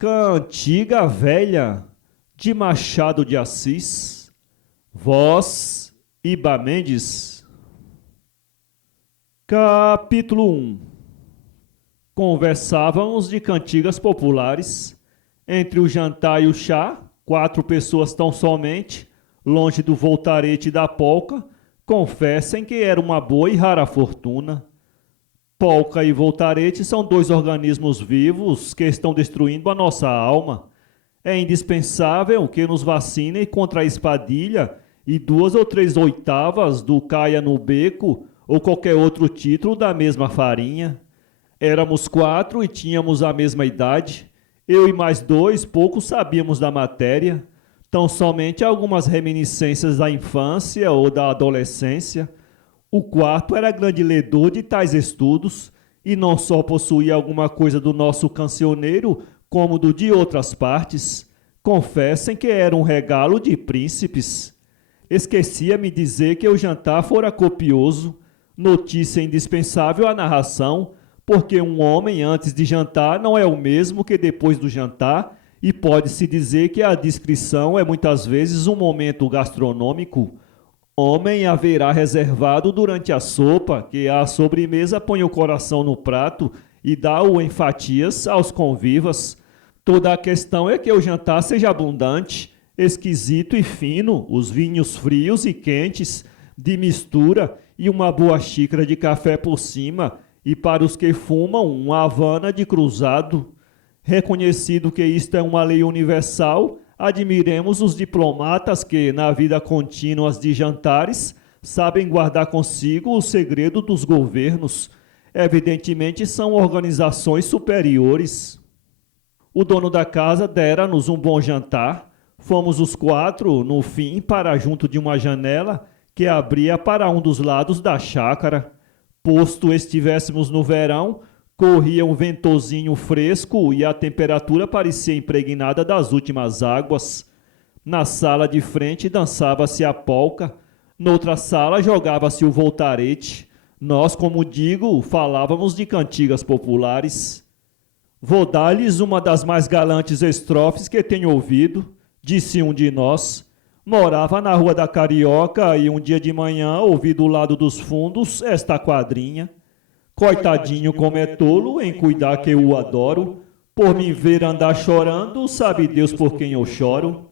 Cantiga Velha, de Machado de Assis, voz Iba Mendes. Capítulo 1. Conversávamos de cantigas populares. Entre o jantar e o chá, 4 pessoas tão somente, longe do voltarete e da polca, confessem que era uma boa e rara fortuna. Polca e voltarete são 2 organismos vivos que estão destruindo a nossa alma. É indispensável que nos vacinem contra a espadilha e 2 ou 3 oitavas do caia no beco ou qualquer outro título da mesma farinha. Éramos 4 e tínhamos a mesma idade. Eu e mais 2 pouco sabíamos da matéria, tão somente algumas reminiscências da infância ou da adolescência. O quarto era grande ledor de tais estudos, e não só possuía alguma coisa do nosso cancioneiro, como do de outras partes. Confessem que era um regalo de príncipes. Esquecia-me dizer que o jantar fora copioso, notícia indispensável à narração, porque um homem antes de jantar não é o mesmo que depois do jantar, e pode-se dizer que a descrição é muitas vezes um momento gastronômico. Homem haverá reservado durante a sopa, que à sobremesa põe o coração no prato e dá-o em fatias aos convivas. Toda a questão é que o jantar seja abundante, esquisito e fino, os vinhos frios e quentes, de mistura e uma boa xícara de café por cima, e para os que fumam, uma Havana de cruzado. Reconhecido que isto é uma lei universal, admiremos os diplomatas que, na vida contínua de jantares, sabem guardar consigo o segredo dos governos. Evidentemente são organizações superiores. O dono da casa dera-nos um bom jantar. Fomos os 4, no fim, para junto de uma janela que abria para um dos lados da chácara. Posto estivéssemos no verão, corria um ventosinho fresco e a temperatura parecia impregnada das últimas águas. Na sala de frente dançava-se a polca, noutra sala jogava-se o voltarete. Nós, como digo, falávamos de cantigas populares. Vou dar-lhes uma das mais galantes estrofes que tenho ouvido, disse um de nós. Morava na Rua da Carioca e um dia de manhã ouvi do lado dos fundos esta quadrinha. Coitadinho como é tolo em cuidar que eu o adoro, por me ver andar chorando, sabe Deus por quem eu choro.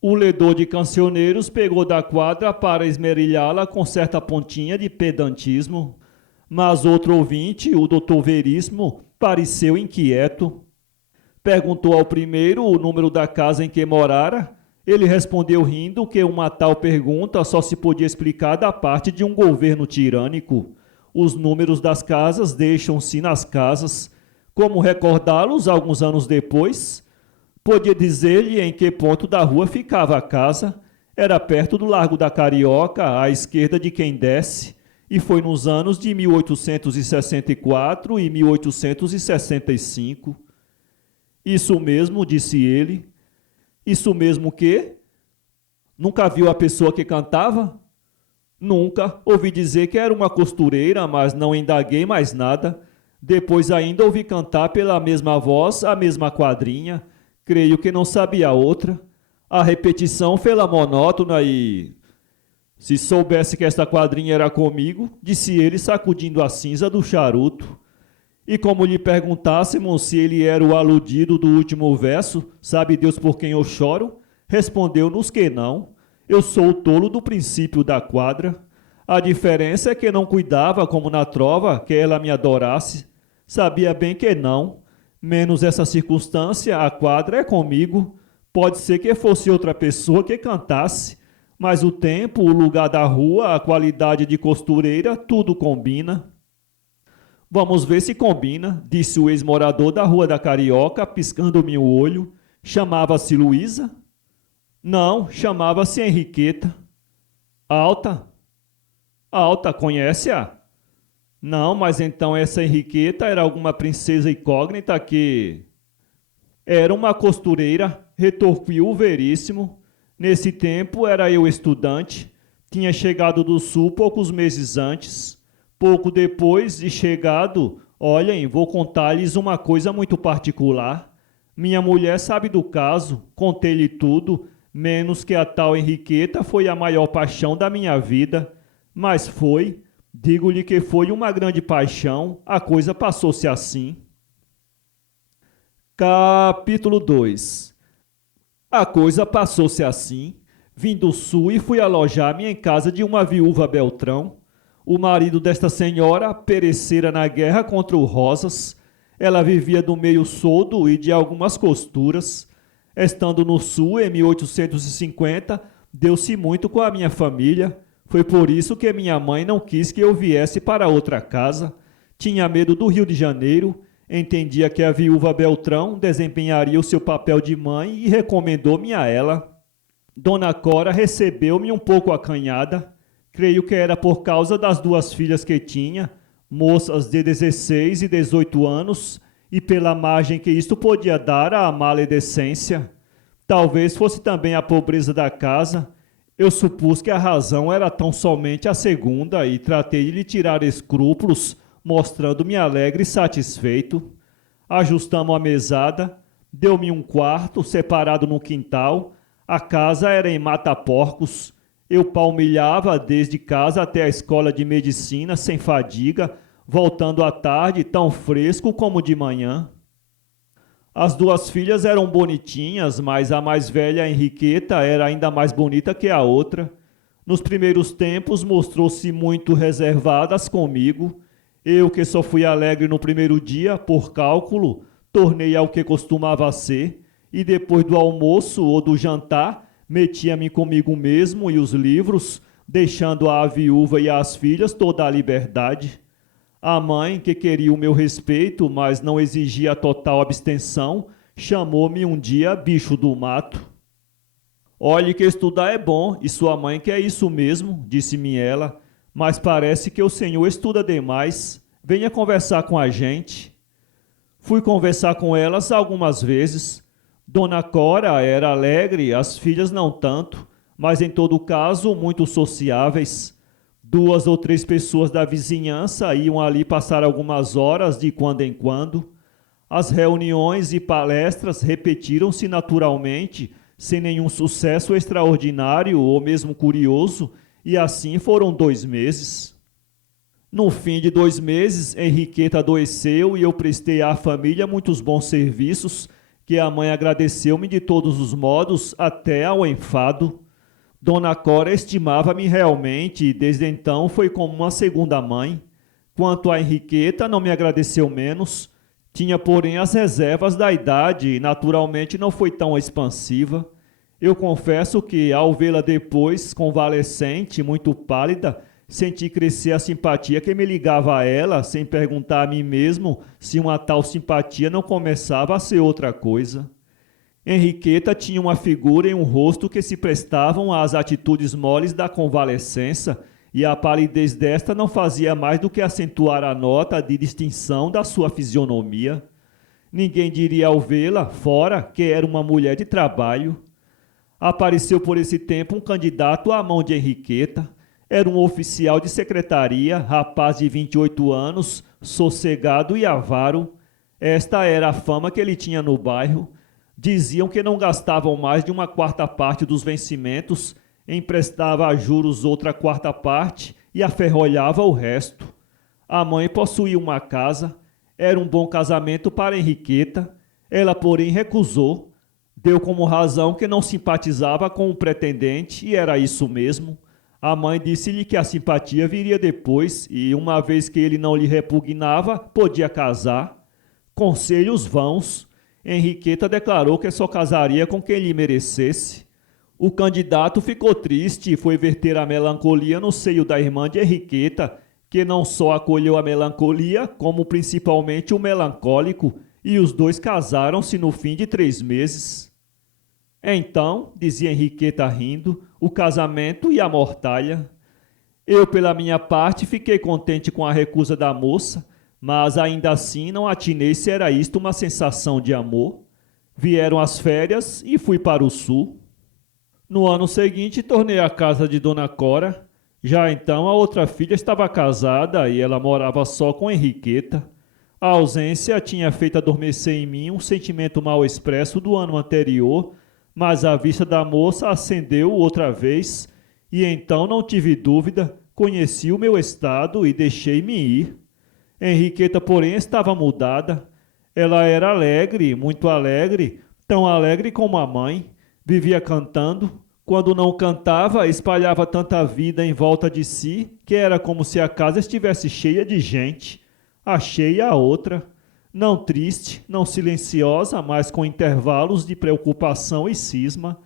O ledor de cancioneiros pegou da quadra para esmerilhá-la com certa pontinha de pedantismo, mas outro ouvinte, o doutor Veríssimo, pareceu inquieto. Perguntou ao primeiro o número da casa em que morara. Ele respondeu rindo que uma tal pergunta só se podia explicar da parte de um governo tirânico. Os números das casas deixam-se nas casas. Como recordá-los alguns anos depois? Podia dizer-lhe em que ponto da rua ficava a casa. Era perto do Largo da Carioca, à esquerda de quem desce, e foi nos anos de 1864 e 1865. Isso mesmo, disse ele. Isso mesmo que? Nunca viu a pessoa que cantava? Nunca. Ouvi dizer que era uma costureira, mas não indaguei mais nada. Depois ainda ouvi cantar pela mesma voz a mesma quadrinha. Creio que não sabia outra. A repetição fê-la monótona e... Se soubesse que esta quadrinha era comigo, disse ele sacudindo a cinza do charuto. E como lhe perguntássemos se ele era o aludido do último verso, sabe Deus por quem eu choro, respondeu-nos que não. Eu sou o tolo do princípio da quadra. A diferença é que não cuidava, como na trova, que ela me adorasse. Sabia bem que não. Menos essa circunstância, a quadra é comigo. Pode ser que fosse outra pessoa que cantasse, mas o tempo, o lugar da rua, a qualidade de costureira, tudo combina. Vamos ver se combina, disse o ex-morador da Rua da Carioca, piscando-me o olho. Chamava-se Luísa? Não, chamava-se Henriqueta. Alta? Alta, conhece-a? Não, mas então essa Henriqueta era alguma princesa incógnita que... Era uma costureira, retorquiu o Veríssimo. Nesse tempo era eu estudante, tinha chegado do sul poucos meses antes. Pouco depois de chegado, olhem, vou contar-lhes uma coisa muito particular. Minha mulher sabe do caso, contei-lhe tudo, menos que a tal Henriqueta foi a maior paixão da minha vida. Mas foi, digo-lhe que foi uma grande paixão, a coisa passou-se assim. Capítulo 2. A coisa passou-se assim. Vim do sul e fui alojar-me em casa de uma viúva Beltrão. O marido desta senhora perecera na guerra contra o Rosas. Ela vivia do meio soldo e de algumas costuras. Estando no sul, em 1850, deu-se muito com a minha família. Foi por isso que minha mãe não quis que eu viesse para outra casa. Tinha medo do Rio de Janeiro. Entendia que a viúva Beltrão desempenharia o seu papel de mãe e recomendou-me a ela. Dona Cora recebeu-me um pouco acanhada. Creio que era por causa das duas filhas que tinha, moças de 16 e 18 anos, e pela margem que isto podia dar à maledicência. Talvez fosse também a pobreza da casa. Eu supus que a razão era tão somente a segunda e tratei de lhe tirar escrúpulos, mostrando-me alegre e satisfeito. Ajustamos a mesada, deu-me um quarto separado no quintal. A casa era em mata-porcos. Eu palmilhava desde casa até a escola de medicina sem fadiga, voltando à tarde tão fresco como de manhã. As duas filhas eram bonitinhas, mas a mais velha, Henriqueta, era ainda mais bonita que a outra. Nos primeiros tempos mostrou-se muito reservadas comigo. Eu, que só fui alegre no primeiro dia, por cálculo, tornei ao que costumava ser, e depois do almoço ou do jantar, metia-me comigo mesmo e os livros, deixando à viúva e às filhas toda a liberdade. A mãe, que queria o meu respeito, mas não exigia total abstenção, chamou-me um dia bicho do mato. Olhe que estudar é bom, e sua mãe quer isso mesmo, disse-me ela, mas parece que o senhor estuda demais. Venha conversar com a gente. Fui conversar com elas algumas vezes. Dona Cora era alegre, as filhas não tanto, mas em todo caso muito sociáveis. 2 ou 3 pessoas da vizinhança iam ali passar algumas horas de quando em quando. As reuniões e palestras repetiram-se naturalmente, sem nenhum sucesso extraordinário ou mesmo curioso, e assim foram 2 meses. No fim de 2 meses, Henriqueta adoeceu e eu prestei à família muitos bons serviços, que a mãe agradeceu-me de todos os modos, até ao enfado. Dona Cora estimava-me realmente e desde então foi como uma segunda mãe. Quanto a Henriqueta, não me agradeceu menos. Tinha, porém, as reservas da idade e naturalmente não foi tão expansiva. Eu confesso que, ao vê-la depois, convalescente, muito pálida, senti crescer a simpatia que me ligava a ela, sem perguntar a mim mesmo se uma tal simpatia não começava a ser outra coisa. Henriqueta tinha uma figura e um rosto que se prestavam às atitudes moles da convalescença, e a palidez desta não fazia mais do que acentuar a nota de distinção da sua fisionomia. Ninguém diria ao vê-la, fora, que era uma mulher de trabalho. Apareceu por esse tempo um candidato à mão de Henriqueta. Era um oficial de secretaria, rapaz de 28 anos, sossegado e avaro. Esta era a fama que ele tinha no bairro. Diziam que não gastavam mais de 1/4 parte dos vencimentos, emprestava a juros outra 1/4 parte e aferrolhava o resto. A mãe possuía uma casa, era um bom casamento para Henriqueta. Ela, porém, recusou. Deu como razão que não simpatizava com o pretendente, e era isso mesmo. A mãe disse-lhe que a simpatia viria depois, e uma vez que ele não lhe repugnava, podia casar. Conselhos vãos. Henriqueta declarou que só casaria com quem lhe merecesse. O candidato ficou triste e foi verter a melancolia no seio da irmã de Henriqueta, que não só acolheu a melancolia, como principalmente o melancólico, e os dois casaram-se no fim de 3 meses. Então, dizia Henriqueta rindo, o casamento e a mortalha. Eu, pela minha parte, fiquei contente com a recusa da moça, mas ainda assim não atinei se era isto uma sensação de amor. Vieram as férias e fui para o sul. No ano seguinte, tornei à casa de Dona Cora. Já então a outra filha estava casada e ela morava só com Henriqueta. A ausência tinha feito adormecer em mim um sentimento mal expresso do ano anterior, mas a vista da moça acendeu outra vez, e então não tive dúvida, conheci o meu estado e deixei-me ir. Henriqueta, porém, estava mudada. Ela era alegre, muito alegre, tão alegre como a mãe. Vivia cantando. Quando não cantava, espalhava tanta vida em volta de si que era como se a casa estivesse cheia de gente. Achei a outra, não triste, não silenciosa, mas com intervalos de preocupação e cisma.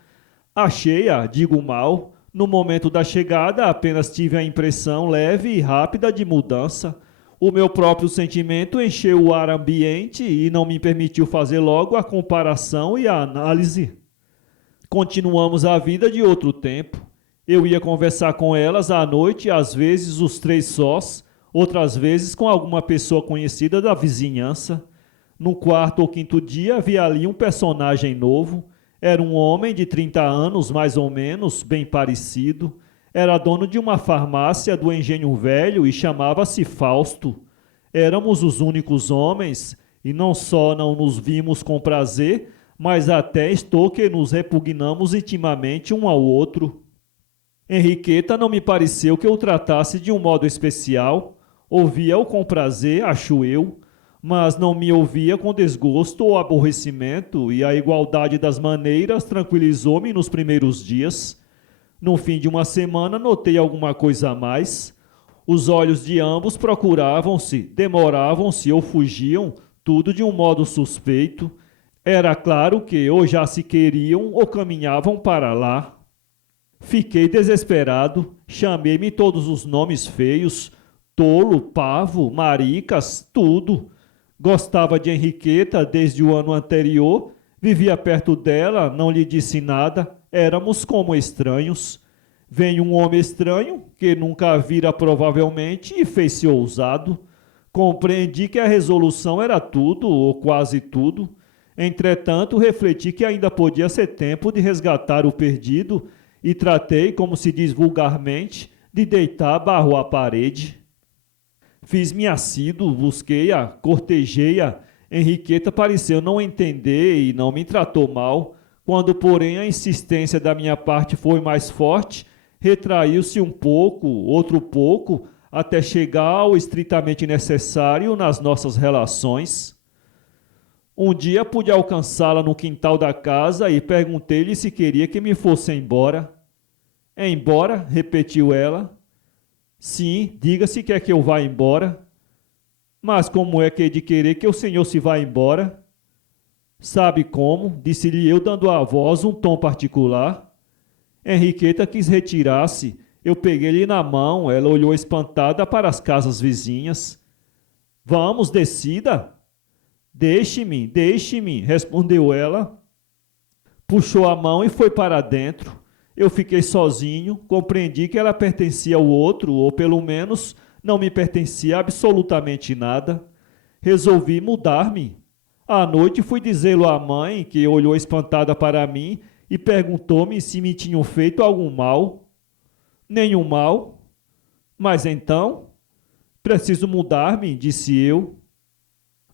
Achei-a, digo mal, no momento da chegada apenas tive a impressão leve e rápida de mudança. O meu próprio sentimento encheu o ar ambiente e não me permitiu fazer logo a comparação e a análise. Continuamos a vida de outro tempo. Eu ia conversar com elas à noite, às vezes os três sós, outras vezes com alguma pessoa conhecida da vizinhança. No quarto ou quinto dia havia ali um personagem novo. Era um homem de 30 anos, mais ou menos, bem parecido. Era dono de uma farmácia do Engenho Velho e chamava-se Fausto. Éramos os únicos homens, e não só não nos vimos com prazer, mas até estou que nos repugnamos intimamente um ao outro. Henriqueta não me pareceu que eu tratasse de um modo especial. Ouvia-o com prazer, acho eu, mas não me ouvia com desgosto ou aborrecimento, e a igualdade das maneiras tranquilizou-me nos primeiros dias. No fim de uma semana notei alguma coisa a mais. Os olhos de ambos procuravam-se, demoravam-se ou fugiam, tudo de um modo suspeito. Era claro que ou já se queriam ou caminhavam para lá. Fiquei desesperado, chamei-me todos os nomes feios, tolo, pavo, maricas, tudo. Gostava de Henriqueta desde o ano anterior, vivia perto dela, não lhe disse nada, éramos como estranhos. Vem um homem estranho, que nunca a vira provavelmente, e fez-se ousado. Compreendi que a resolução era tudo, ou quase tudo. Entretanto, refleti que ainda podia ser tempo de resgatar o perdido e tratei, como se diz vulgarmente, de deitar barro à parede. Fiz-me assíduo, busquei-a, cortejei-a. Henriqueta pareceu não entender e não me tratou mal. Quando, porém, a insistência da minha parte foi mais forte, retraiu-se um pouco, outro pouco, até chegar ao estritamente necessário nas nossas relações. Um dia pude alcançá-la no quintal da casa e perguntei-lhe se queria que me fosse embora. Embora? Repetiu ela. Sim, diga se quer que eu vá embora. Mas como é que é de querer que o senhor se vá embora? Sabe como? Disse-lhe eu, dando à voz um tom particular. Henriqueta quis retirar-se. Eu peguei-lhe na mão, ela olhou espantada para as casas vizinhas. Vamos, decida. Deixe-me, respondeu ela. Puxou a mão e foi para dentro. Eu fiquei sozinho, compreendi que ela pertencia ao outro, ou pelo menos não me pertencia absolutamente nada. Resolvi mudar-me. À noite fui dizê-lo à mãe, que olhou espantada para mim e perguntou-me se me tinham feito algum mal. Nenhum mal. Mas então, preciso mudar-me, disse eu.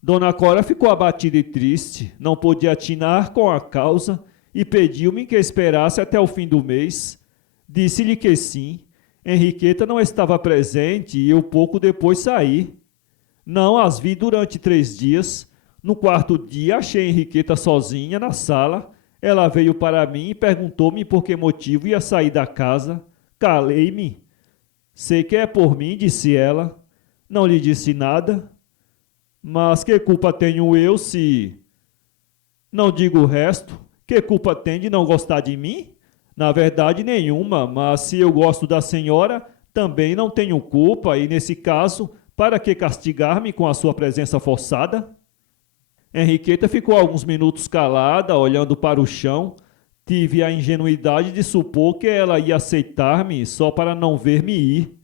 Dona Cora ficou abatida e triste, não podia atinar com a causa e pediu-me que esperasse até o fim do mês. Disse-lhe que sim. Henriqueta não estava presente e eu pouco depois saí. Não as vi durante 3 dias. No quarto dia achei Henriqueta sozinha na sala. Ela veio para mim e perguntou-me por que motivo ia sair da casa. Calei-me. Sei que é por mim, disse ela. Não lhe disse nada. Mas que culpa tenho eu se... Não digo o resto. Que culpa tem de não gostar de mim? Na verdade, nenhuma, mas se eu gosto da senhora, também não tenho culpa e, nesse caso, para que castigar-me com a sua presença forçada? Henriqueta ficou alguns minutos calada, olhando para o chão. Tive a ingenuidade de supor que ela ia aceitar-me só para não ver-me ir.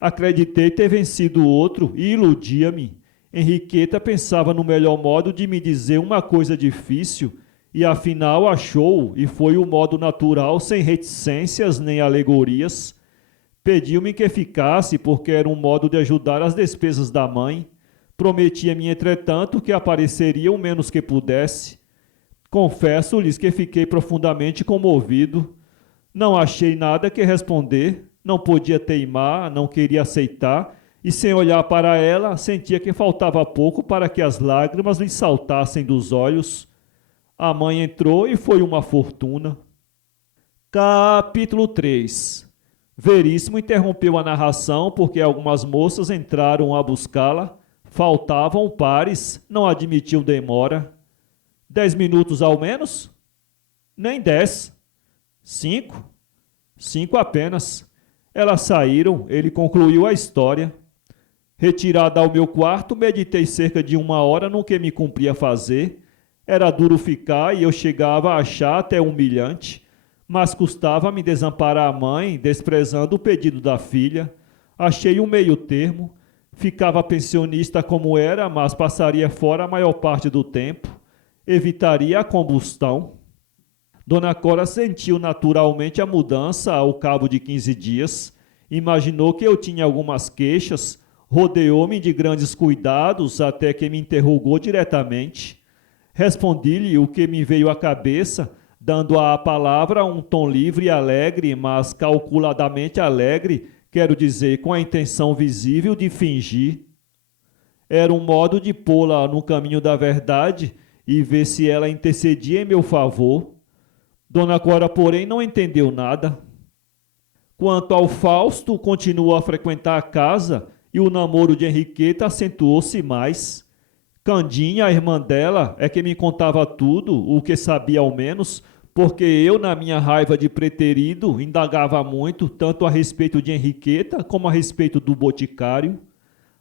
Acreditei ter vencido o outro e iludia-me. Henriqueta pensava no melhor modo de me dizer uma coisa difícil e afinal achou, e foi o modo natural, sem reticências nem alegorias. Pediu-me que ficasse porque era um modo de ajudar as despesas da mãe. Prometia-me, entretanto, que apareceria o menos que pudesse. Confesso-lhes que fiquei profundamente comovido. Não achei nada que responder, não podia teimar, não queria aceitar, e sem olhar para ela, sentia que faltava pouco para que as lágrimas lhe saltassem dos olhos. A mãe entrou e foi uma fortuna. Capítulo 3. Veríssimo interrompeu a narração porque algumas moças entraram a buscá-la. Faltavam pares, não admitiu demora. 10 minutos ao menos? Nem 10. 5? 5 apenas. Elas saíram, ele concluiu a história. Retirada ao meu quarto, meditei cerca de 1 hora no que me cumpria fazer. Era duro ficar e eu chegava a achar até humilhante, mas custava-me desamparar a mãe, desprezando o pedido da filha. Achei um meio termo. Ficava pensionista como era, mas passaria fora a maior parte do tempo. Evitaria a combustão. Dona Cora sentiu naturalmente a mudança ao cabo de 15 dias. Imaginou que eu tinha algumas queixas, rodeou-me de grandes cuidados até que me interrogou diretamente. Respondi-lhe o que me veio à cabeça, dando à palavra um tom livre e alegre, mas calculadamente alegre, quero dizer, com a intenção visível de fingir. Era um modo de pô-la no caminho da verdade e ver se ela intercedia em meu favor. Dona Cora, porém, não entendeu nada. Quanto ao Fausto, continuou a frequentar a casa e o namoro de Henriqueta acentuou-se mais. Candinha, a irmã dela, é que me contava tudo, o que sabia ao menos, porque eu, na minha raiva de preterido, indagava muito, tanto a respeito de Henriqueta como a respeito do boticário.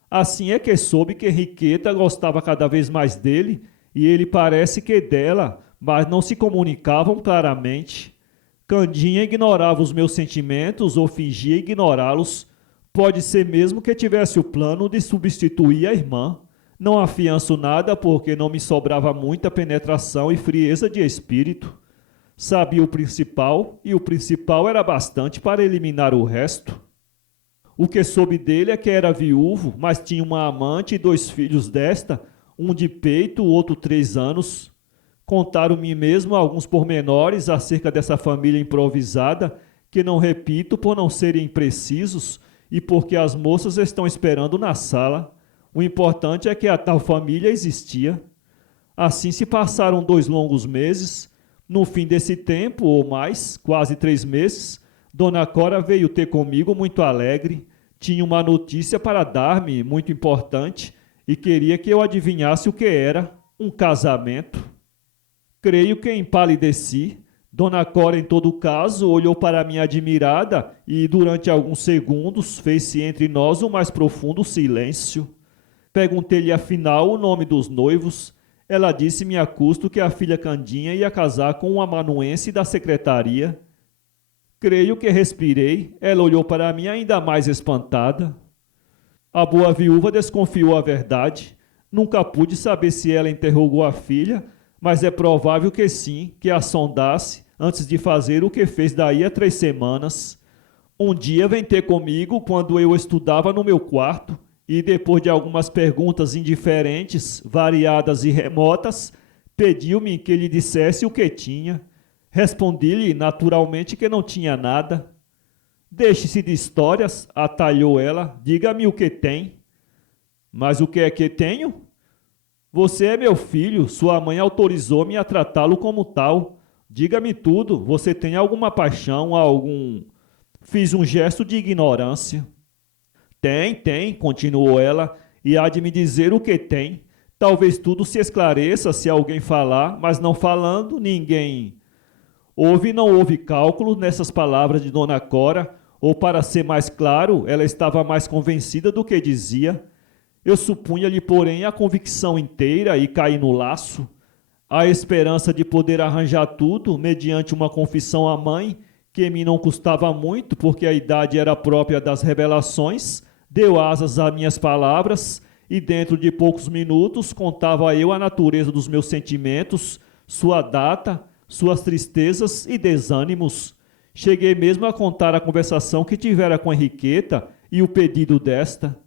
Assim é que soube que Henriqueta gostava cada vez mais dele, e ele parece que dela, mas não se comunicavam claramente. Candinha ignorava os meus sentimentos ou fingia ignorá-los. Pode ser mesmo que tivesse o plano de substituir a irmã. Não afianço nada porque não me sobrava muita penetração e frieza de espírito. Sabia o principal, e o principal era bastante para eliminar o resto. O que soube dele é que era viúvo, mas tinha uma amante e 2 filhos desta, um de peito, o outro 3 anos. Contaram-me mesmo alguns pormenores acerca dessa família improvisada, que não repito por não serem precisos e porque as moças estão esperando na sala. O importante é que a tal família existia. Assim se passaram 2 longos meses. No fim desse tempo, ou mais, quase 3 meses, Dona Cora veio ter comigo muito alegre. Tinha uma notícia para dar-me, muito importante, e queria que eu adivinhasse o que era: um casamento. Creio que empalideci. Dona Cora, em todo caso, olhou para mim admirada e, durante alguns segundos, fez-se entre nós o mais profundo silêncio. Perguntei-lhe afinal o nome dos noivos. Ela disse-me a custo que a filha Candinha ia casar com um amanuense da secretaria. Creio que respirei. Ela olhou para mim ainda mais espantada. A boa viúva desconfiou a verdade. Nunca pude saber se ela interrogou a filha, mas é provável que sim, que a sondasse antes de fazer o que fez daí a 3 semanas. Um dia vem ter comigo quando eu estudava no meu quarto, e depois de algumas perguntas indiferentes, variadas e remotas, pediu-me que lhe dissesse o que tinha. Respondi-lhe naturalmente que não tinha nada. Deixe-se de histórias, atalhou ela, diga-me o que tem. Mas o que é que tenho? Você é meu filho, sua mãe autorizou-me a tratá-lo como tal. Diga-me tudo, você tem alguma paixão, algum... Fiz um gesto de ignorância. Tem, continuou ela, e há de me dizer o que tem. Talvez tudo se esclareça se alguém falar, mas não falando, ninguém... Houve e não houve cálculo nessas palavras de Dona Cora, ou para ser mais claro, ela estava mais convencida do que dizia. Eu supunha-lhe, porém, a convicção inteira e caí no laço. A esperança de poder arranjar tudo, mediante uma confissão à mãe, que me não custava muito, porque a idade era própria das revelações, deu asas às minhas palavras, e dentro de poucos minutos contava eu a natureza dos meus sentimentos, sua data, suas tristezas e desânimos. Cheguei mesmo a contar a conversação que tivera com Henriqueta e o pedido desta.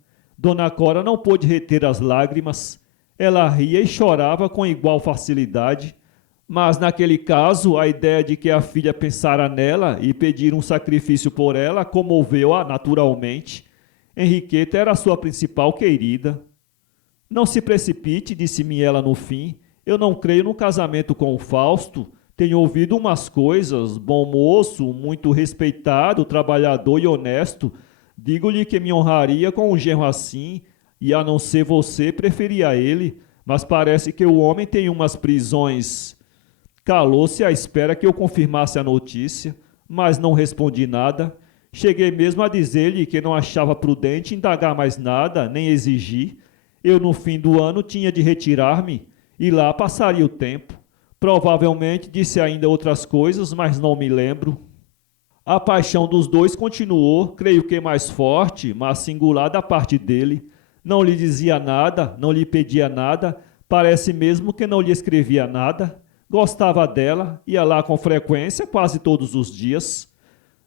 Dona Cora não pôde reter as lágrimas. Ela ria e chorava com igual facilidade, mas naquele caso a ideia de que a filha pensara nela e pedira um sacrifício por ela comoveu-a naturalmente. Henriqueta era sua principal querida. Não se precipite, disse-me ela no fim. Eu não creio no casamento com o Fausto. Tenho ouvido umas coisas. Bom moço, muito respeitado, trabalhador e honesto. Digo-lhe que me honraria com um genro assim, e a não ser você, preferia ele. Mas parece que o homem tem umas prisões. Calou-se à espera que eu confirmasse a notícia, mas não respondi nada. Cheguei mesmo a dizer-lhe que não achava prudente indagar mais nada, nem exigir. Eu, no fim do ano, tinha de retirar-me, e lá passaria o tempo. Provavelmente disse ainda outras coisas, mas não me lembro. A paixão dos dois continuou, creio que mais forte, mas singular da parte dele. Não lhe dizia nada, não lhe pedia nada, parece mesmo que não lhe escrevia nada. Gostava dela, ia lá com frequência, quase todos os dias.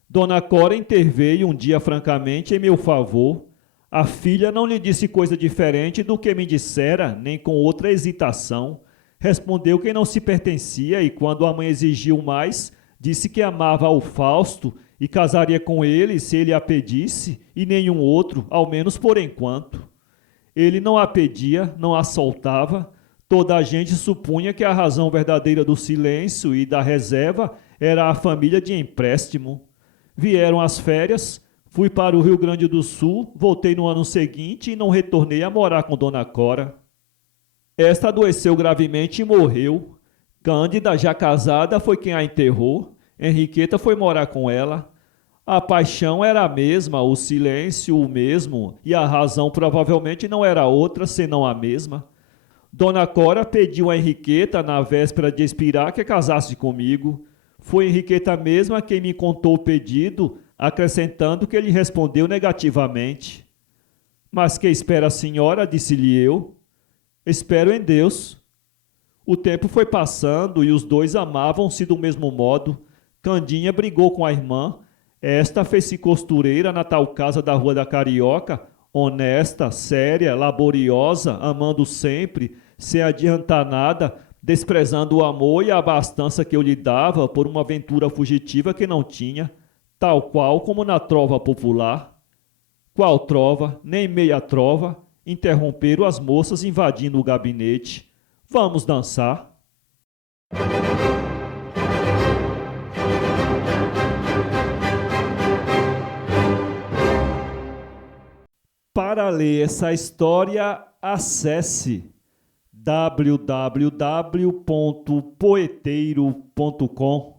Dona Cora interveio um dia francamente em meu favor. A filha não lhe disse coisa diferente do que me dissera, nem com outra hesitação. Respondeu que não se pertencia e, quando a mãe exigiu mais, disse que amava ao Fausto e casaria com ele se ele a pedisse e nenhum outro, ao menos por enquanto. Ele não a pedia, não a soltava. Toda a gente supunha que a razão verdadeira do silêncio e da reserva era a família de empréstimo. Vieram as férias, fui para o Rio Grande do Sul, voltei no ano seguinte e não retornei a morar com Dona Cora. Esta adoeceu gravemente e morreu. Cândida, já casada, foi quem a enterrou. Henriqueta foi morar com ela. A paixão era a mesma, o silêncio o mesmo, e a razão provavelmente não era outra senão a mesma. Dona Cora pediu a Henriqueta, na véspera de expirar, que casasse comigo. Foi Henriqueta mesma quem me contou o pedido, acrescentando que ele respondeu negativamente. Mas que espera a senhora? Disse-lhe eu. Espero em Deus. O tempo foi passando e os dois amavam-se do mesmo modo. Candinha brigou com a irmã. Esta fez-se costureira na tal casa da Rua da Carioca, honesta, séria, laboriosa, amando sempre, sem adiantar nada, desprezando o amor e a abastança que eu lhe dava por uma aventura fugitiva que não tinha, tal qual como na trova popular. Qual trova, nem meia trova, interromperam as moças invadindo o gabinete. Vamos dançar. Para ler essa história, acesse www.poeteiro.com.